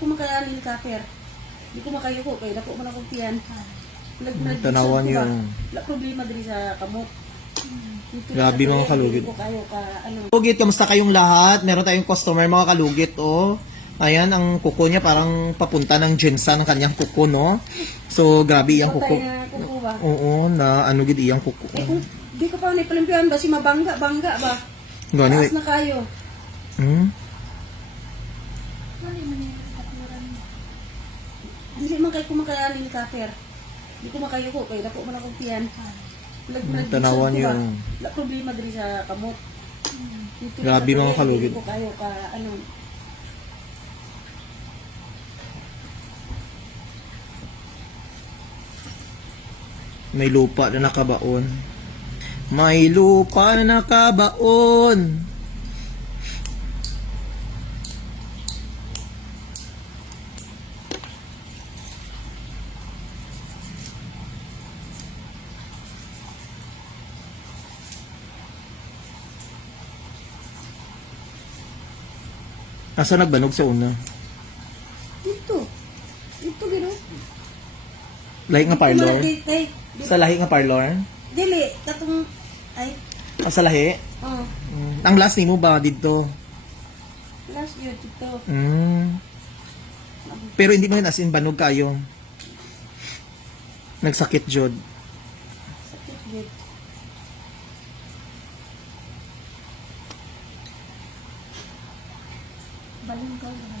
kumakain ni Kaper. Di ko makayuko kay dako man akong tiyan. Tanawan yung La problema diri sa kamot. grabe mga kalugit. Ko kayo ka ano. Kalugit, kamusta kayong lahat? Meron tayong customer mga kalugit, oh. Ayan, ang kuko niya parang papunta ng Jensa ng kanyang kuko, no? So, grabe iyang kuko. Kuko ba? Oo, na ano gid iyang kuko. Eh kung di ko pa ni palimpian ba si mabangga ba? Gani, Taas na kayo. Hindi man kay kumakain ni Kaper. Di ko makayuko kay dako man akong tiyan. Tanawan yung La problema diri sa kamot. grabe mga kalugit. Ko kayo ka ano. May lupa na nakabaon. May lupa na nakabaon. Asa nagbanog sa una? Dito. Dito gino. Lahi nga parlor? Ay, Sa lahi nga parlor? dili katong ay Sa lahi? oh, Ang last nimo ba dito? last year dito. Pero hindi mo yun as in banog kayo. Nagsakit jod. Sakit gid. Balong ka na.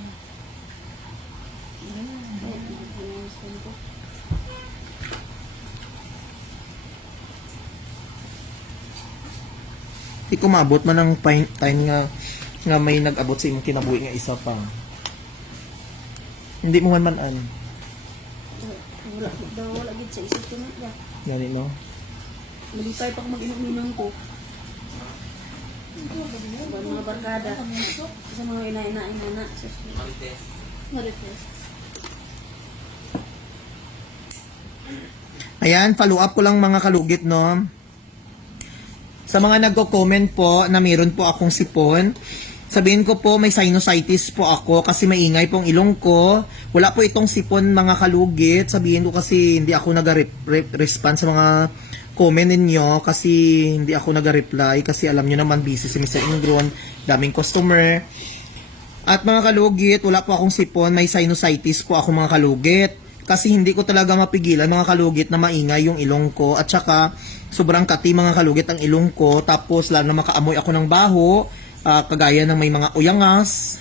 Di ko maabot man ang time nga may nag-abot sa imong kinabuhi nga isa pa. Hindi mo man an. Wala gid sa isip ko na ya. Gani no? Malipay pa mag-inom ko. Mga barkada. Sa mga ina-ina. Marites. Ayan, follow up ko lang mga kalugit, no? Sa mga nagko-comment po na mayroon po akong sipon, sabihin ko po may sinusitis po ako kasi maingay pong ilong ko. Wala po itong sipon mga kalugit. Sabihin ko kasi hindi ako nag-respond sa mga comment ninyo kasi hindi ako nag-reply kasi alam nyo naman busy si Mr. Ingron, daming customer. At mga kalugit, wala po akong sipon, may sinusitis po ako mga kalugit. Kasi hindi ko talaga mapigilan mga kalugit na maingay yung ilong ko at saka sobrang kati mga kalugit ang ilong ko tapos lalo na makaamoy ako ng baho kagaya ng may mga uyangas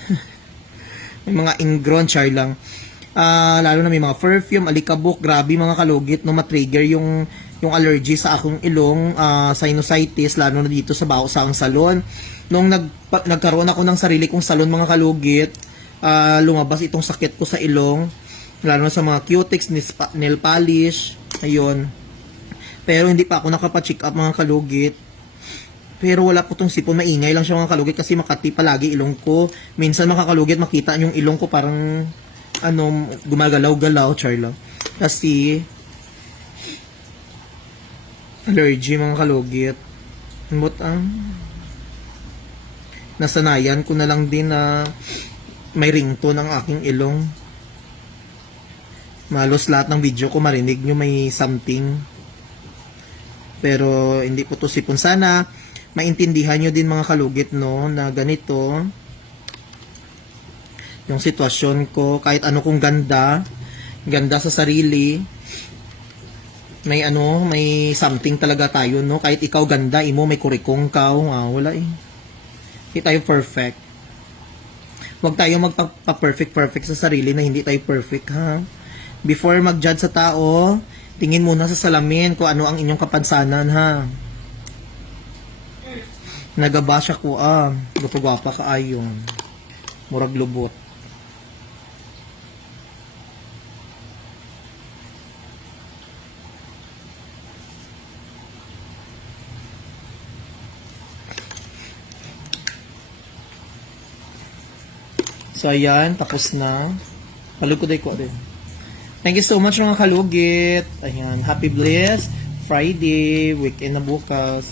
may mga ingrown char lang lalo na may mga perfume, alikabok, grabe mga kalugit no matrigger yung allergy sa akong ilong, sinusitis lalo na dito sa baho sa ang salon nung nagkaroon ako ng sarili kong salon mga kalugit lumabas itong sakit ko sa ilong lalo na sa mga cutex, nail polish, ayun. Pero hindi pa ako nakapa-check up mga kalugit. Pero wala po tong sipon, maingay lang siya mga kalugit kasi makati palagi ilong ko. Minsan mga kalugit makita yung ilong ko parang gumagalaw-galaw, charlo. Kasi allergy mga kalugit. But nasanayan ko na lang din na may ringtone ang aking ilong. Malos lahat ng video ko marinig nyo may something. Pero hindi po to sipon. Sana maintindihan nyo din mga kalugit no na ganito yung sitwasyon ko. Kahit ano kong ganda sa sarili, may may something talaga tayo no. Kahit ikaw ganda imo may kurikong ka, wala eh. Hindi tayo perfect. Huwag tayo magpa-perfect sa sarili na hindi tayo perfect ha. Before mag-judge sa tao, tingin muna sa salamin kung ano ang inyong kapansanan ha. Nagabasya ko gupagwapa ka ayon. Murag lubot. So ayan, tapos na. Palugkoday ko din. Thank you so much mga kalugit. Ayan, happy blessed Friday, weekend na bukas.